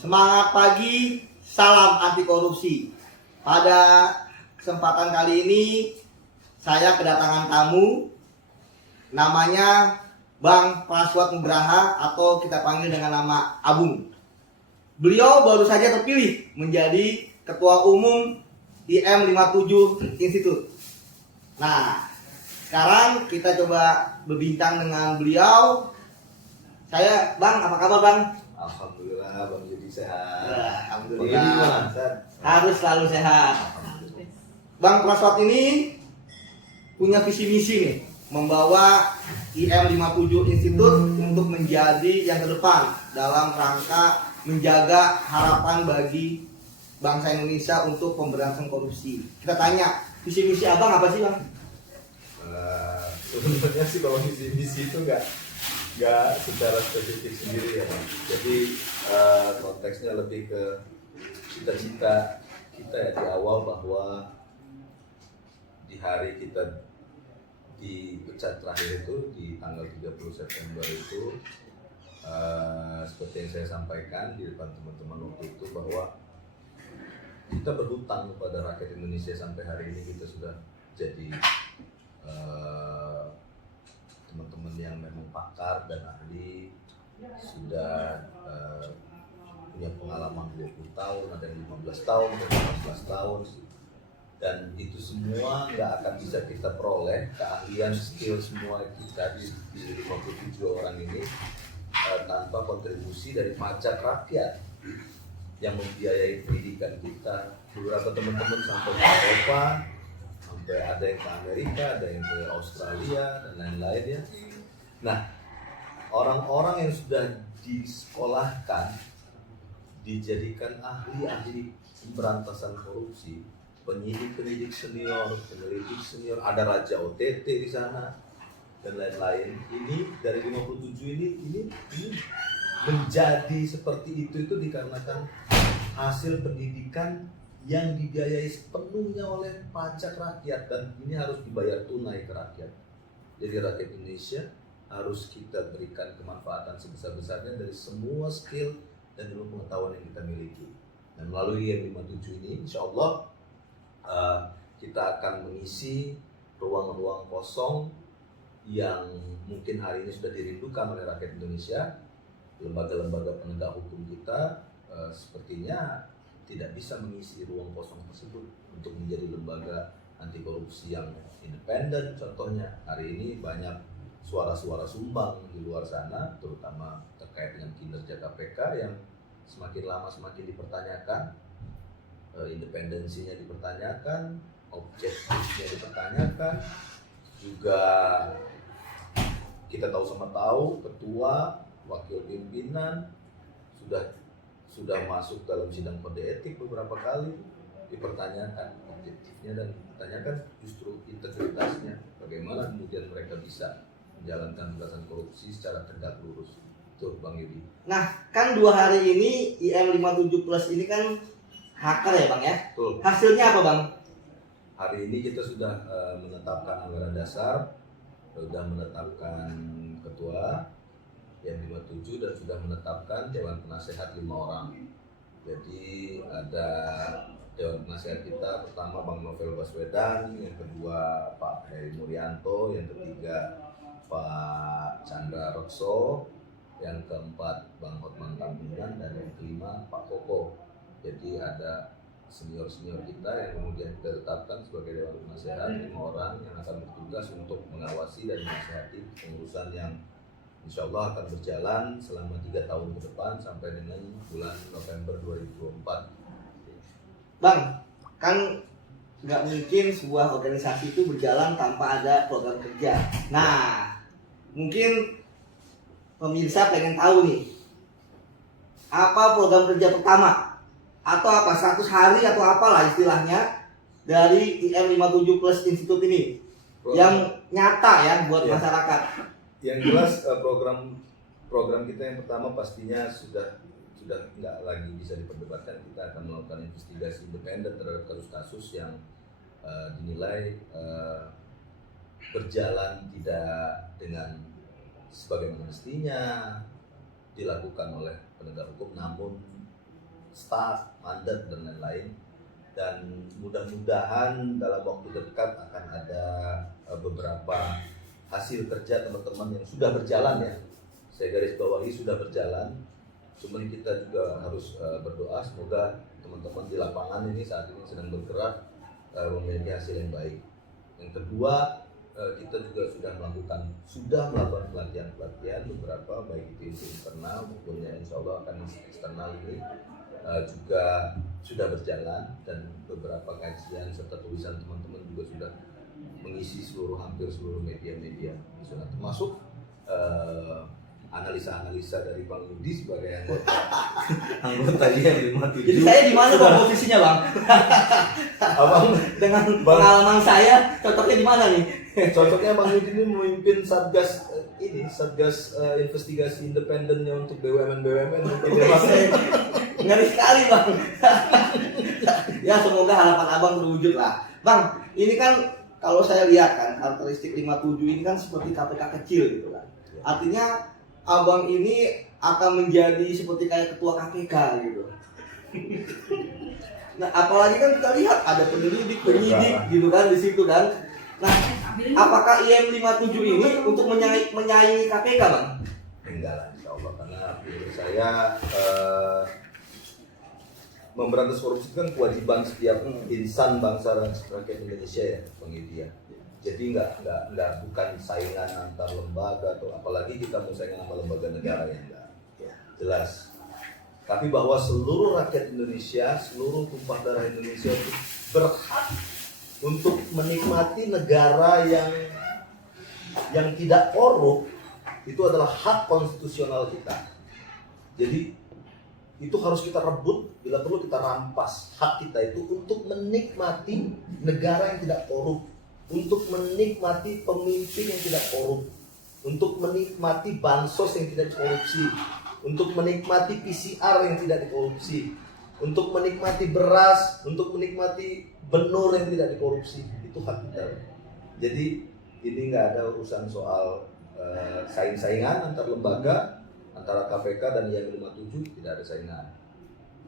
Semangat pagi, salam anti korupsi. Pada kesempatan kali ini saya kedatangan tamu, namanya Bang Praswat Nugraha atau kita panggil dengan nama Abung. Beliau baru saja terpilih menjadi Ketua Umum IM 57 Institute. Nah, sekarang kita coba berbincang dengan beliau. Bang, apa kabar Bang? Alhamdulillah, Bang Yudi sehat. Alhamdulillah. Harus selalu sehat. Bang Praswat ini punya visi misi nih, membawa IM 57 Institute untuk menjadi yang terdepan dalam rangka menjaga harapan bagi bangsa Indonesia untuk pemberantasan korupsi. Kita tanya, visi misi Abang apa sih Bang? Sebenarnya sih kalau visi misi itu nggak secara spesifik sendiri ya Bang. Jadi konteksnya lebih ke cita-cita kita ya di awal, bahwa di hari kita dipecat terakhir itu di tanggal 30 September itu seperti yang saya sampaikan di depan teman-teman waktu itu, bahwa kita berhutang kepada rakyat Indonesia. Sampai hari ini kita sudah jadi teman-teman yang memang pakar dan ahli, sudah punya pengalaman 20 tahun, ada yang 15 tahun, ada yang 15 tahun, dan itu semua nggak akan bisa kita peroleh, keahlian, skill semua kita di 57 orang ini tanpa kontribusi dari pajak rakyat yang membiayai pendidikan kita. Beberapa teman-teman sampai ke Eropa, sampai ada yang ke Amerika, ada yang ke Australia dan lain-lain ya. Nah, orang-orang yang sudah disekolahkan, dijadikan ahli-ahli pemberantasan korupsi, penyidik senior, penyelidik senior, ada Raja OTT di sana dan lain-lain. Ini dari 57 ini menjadi seperti itu dikarenakan hasil pendidikan yang dibiayai sepenuhnya oleh pajak rakyat, dan ini harus dibayar tunai ke rakyat. Jadi rakyat Indonesia harus kita berikan kemanfaatan sebesar-besarnya dari semua skill dan ilmu pengetahuan yang kita miliki. Dan melalui IM 57 ini, insya Allah kita akan mengisi ruang-ruang kosong yang mungkin hari ini sudah dirindukan oleh rakyat Indonesia. Lembaga-lembaga penegak hukum kita sepertinya tidak bisa mengisi ruang kosong tersebut untuk menjadi lembaga anti korupsi yang independen. Contohnya hari ini banyak suara-suara sumbang di luar sana, terutama terkait dengan kinerja KPK yang semakin lama semakin dipertanyakan, independensinya dipertanyakan, objektifnya dipertanyakan. Juga kita tahu ketua, wakil pimpinan sudah masuk dalam sidang kode etik beberapa kali, dipertanyakan objektifnya dan dipertanyakan justru integritasnya, bagaimana kemudian mereka bisa menjalankan pemberantasan korupsi secara tegak lurus. Tuh Bang Yudi. Nah, kan 2 hari ini IM 57 Plus ini kan hacker ya Bang ya? Betul. Hasilnya apa Bang? Hari ini kita sudah menetapkan anggaran dasar, sudah menetapkan ketua yang 57 dan sudah menetapkan Dewan Penasehat 5 orang. Jadi ada Dewan Penasehat kita, pertama Bang Novel Baswedan, yang kedua Pak Heri Muryanto, yang ketiga Pak Chandra Rokso, yang keempat Bang Hotman Tambungan, dan yang kelima Pak Koko. Jadi ada senior-senior kita yang kemudian kita tetapkan sebagai Dewan Penasehat 5 orang yang akan bertugas untuk mengawasi dan menasihati pengurusan yang insya Allah akan berjalan selama 3 tahun ke depan sampai dengan bulan November 2024. Bang, kan nggak mungkin sebuah organisasi itu berjalan tanpa ada program kerja. Nah, mungkin pemirsa pengen tahu nih, apa program kerja pertama? Atau apa, 100 hari atau apalah istilahnya dari IM 57 Plus Institute ini yang nyata ya buat masyarakat. Yang jelas program kita yang pertama pastinya sudah nggak lagi bisa diperdebatkan. Kita akan melakukan investigasi independen terhadap kasus-kasus yang dinilai berjalan tidak dengan sebagaimana mestinya dilakukan oleh penegak hukum, namun staf, mandat dan lain-lain. Dan mudah-mudahan dalam waktu dekat akan ada beberapa hasil kerja teman-teman yang sudah berjalan ya. Saya garis bawahi sudah berjalan. Cuman kita juga harus berdoa semoga teman-teman di lapangan ini saat ini sedang bergerak memiliki hasil yang baik. Yang kedua, kita juga sudah melakukan pelatihan beberapa baik itu internal maupun yang insya Allah akan eksternal ini juga sudah berjalan, dan beberapa kajian serta tulisan teman-teman juga sudah mengisi hampir seluruh media-media nasional, termasuk analisa-analisa dari Bang Yudi sebagai anggota IM 57. Jadi saya di mana Bang posisinya Bang? Abang Dengan pengalaman saya cocoknya di mana nih? Cocoknya Bang Yudi ini memimpin satgas investigasi independennya untuk BUMN mungkin ya Bang. Ngeri sekali Bang. Ya semoga harapan Abang terwujud lah. Bang, ini kan kalau saya lihat kan karakteristik 57 ini kan seperti KPK kecil gitu kan. Artinya Abang ini akan menjadi seperti kayak ketua KPK gitu. Nah, apalagi kan kita lihat ada penyidik gitu kan di situ kan. Nah, apakah IM 57 ini untuk menyaingi KPK, Bang? Enggak lah, insya Allah, karena menurut saya memberantas korupsi kan kewajiban setiap insan bangsa dan rakyat Indonesia ya, Bang Yudi ya. Jadi nggak bukan saingan antar lembaga atau apalagi kita mau saingan sama lembaga negara ya, enggak. Jelas. Tapi bahwa seluruh rakyat Indonesia, seluruh tumpah darah Indonesia itu berhak untuk menikmati negara yang tidak korup, itu adalah hak konstitusional kita. Jadi itu harus kita rebut, bila perlu kita rampas hak kita itu untuk menikmati negara yang tidak korup, untuk menikmati pemimpin yang tidak korup, untuk menikmati bansos yang tidak dikorupsi, untuk menikmati PCR yang tidak dikorupsi, untuk menikmati beras, untuk menikmati benur yang tidak dikorupsi. Itu hak kita. Jadi ini nggak ada urusan soal saing-saingan antar lembaga, antara KPK dan IM 57, tidak ada saingan.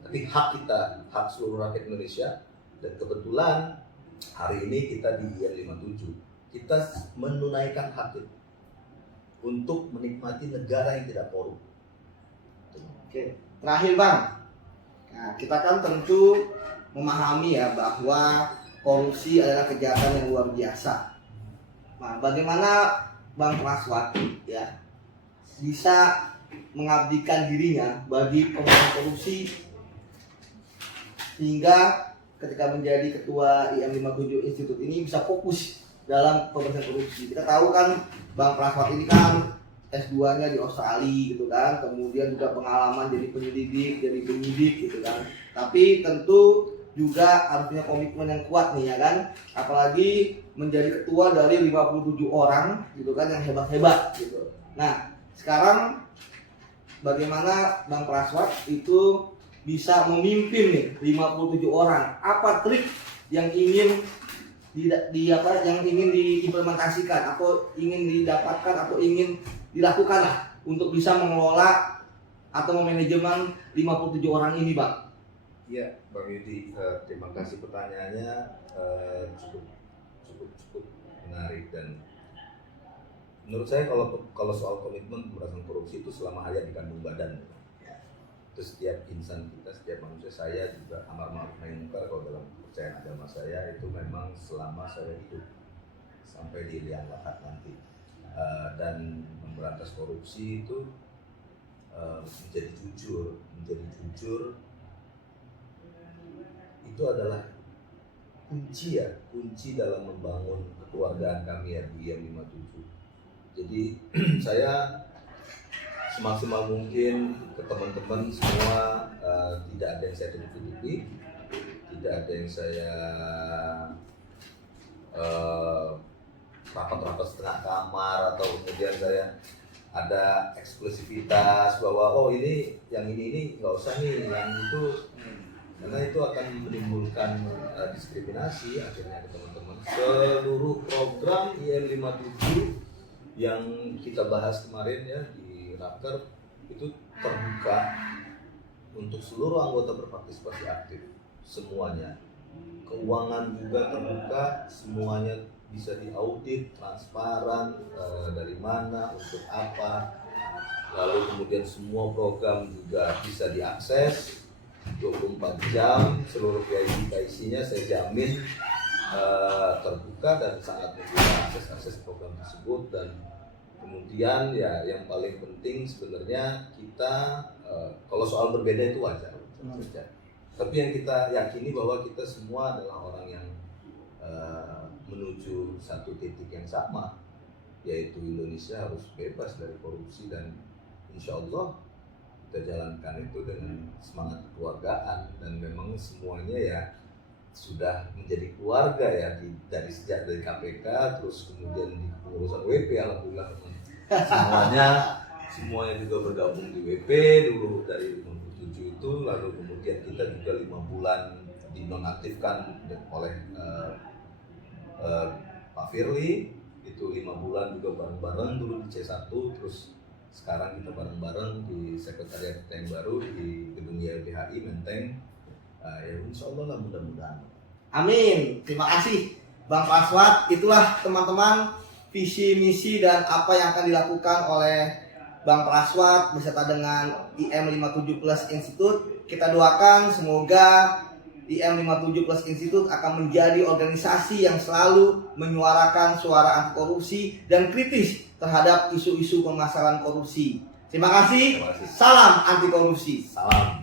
Tapi hak kita, hak seluruh rakyat Indonesia, dan kebetulan hari ini kita di IM 57, kita menunaikan hak itu untuk menikmati negara yang tidak korup. Oke, terakhir Bang. Nah, kita kan tentu memahami ya bahwa korupsi adalah kejahatan yang luar biasa. Nah, bagaimana Bang Praswat ya bisa mengabdikan dirinya bagi pemberantasan korupsi sehingga ketika menjadi ketua IM 57 Institute ini bisa fokus dalam pemberantasan korupsi. Kita tahu kan Bang Praswat ini kan S2-nya di Australia gitu kan, kemudian juga pengalaman jadi penyelidik, jadi penyidik gitu kan. Tapi tentu juga harus punya komitmen yang kuat nih ya kan, apalagi menjadi ketua dari 57 orang gitu kan yang hebat-hebat gitu. Nah, sekarang bagaimana Bang Praswat itu bisa memimpin nih 57 orang? Apa trik yang ingin yang ingin diimplementasikan atau ingin didapatkan atau ingin dilakukan lah untuk bisa mengelola atau memanajemen 57 orang ini, Bang? Ya, Bang Yudi, terima kasih pertanyaannya, cukup menarik, dan menurut saya kalau soal komitmen pemberantasan korupsi itu selama hayat di kandung badan. Itu setiap insan kita, setiap manusia, saya juga amar ma'ruf nahi munkar kalau dalam kepercayaan agama saya itu memang selama saya hidup sampai di liang lahat nanti. Dan memberantas korupsi itu menjadi jujur itu adalah kunci dalam membangun kekeluargaan kami ya di IM 57. Jadi saya semaksimal mungkin ke teman-teman semua, tidak ada yang saya tutupi, tidak ada yang saya rapat-rapat setengah kamar atau kemudian saya ada eksklusivitas bahwa oh ini yang ini nggak usah nih, yang itu, karena itu akan menimbulkan diskriminasi akhirnya ke teman-teman. Seluruh program IM 57 yang kita bahas kemarin ya di Raker itu terbuka untuk seluruh anggota berpartisipasi aktif semuanya. Keuangan juga terbuka, semuanya bisa diaudit, transparan, dari mana, untuk apa. Lalu kemudian semua program juga bisa diakses 24 jam, seluruh KIC-nya saya jamin terbuka dan sangat mudah akses program tersebut. Dan kemudian ya yang paling penting sebenarnya kita kalau soal berbeda itu wajar. Tapi yang kita yakini bahwa kita semua adalah orang yang menuju satu titik yang sama, yaitu Indonesia harus bebas dari korupsi, dan insya Allah kita jalankan itu dengan semangat kekeluargaan. Dan memang semuanya ya sudah menjadi keluarga ya, dari sejak dari KPK terus kemudian di pengurusan WP, alhamdulillah semuanya juga bergabung di WP dulu dari 57 itu, lalu kemudian kita juga 5 bulan dinonaktifkan oleh Pak Firly, itu 5 bulan juga bareng-bareng dulu di C1, terus sekarang kita bareng-bareng di sekretariat kita yang baru di gedung YLBHI Menteng. Ya insya Allah lah, mudah-mudahan. Amin. Terima kasih Bang Praswat. Itulah teman-teman visi misi dan apa yang akan dilakukan oleh Bang Praswat beserta dengan IM57 Plus Institute. Kita doakan semoga IM57 Plus Institute akan menjadi organisasi yang selalu menyuarakan suara anti korupsi dan kritis terhadap isu-isu permasalahan korupsi. Terima kasih. Terima kasih. Salam anti korupsi. Salam.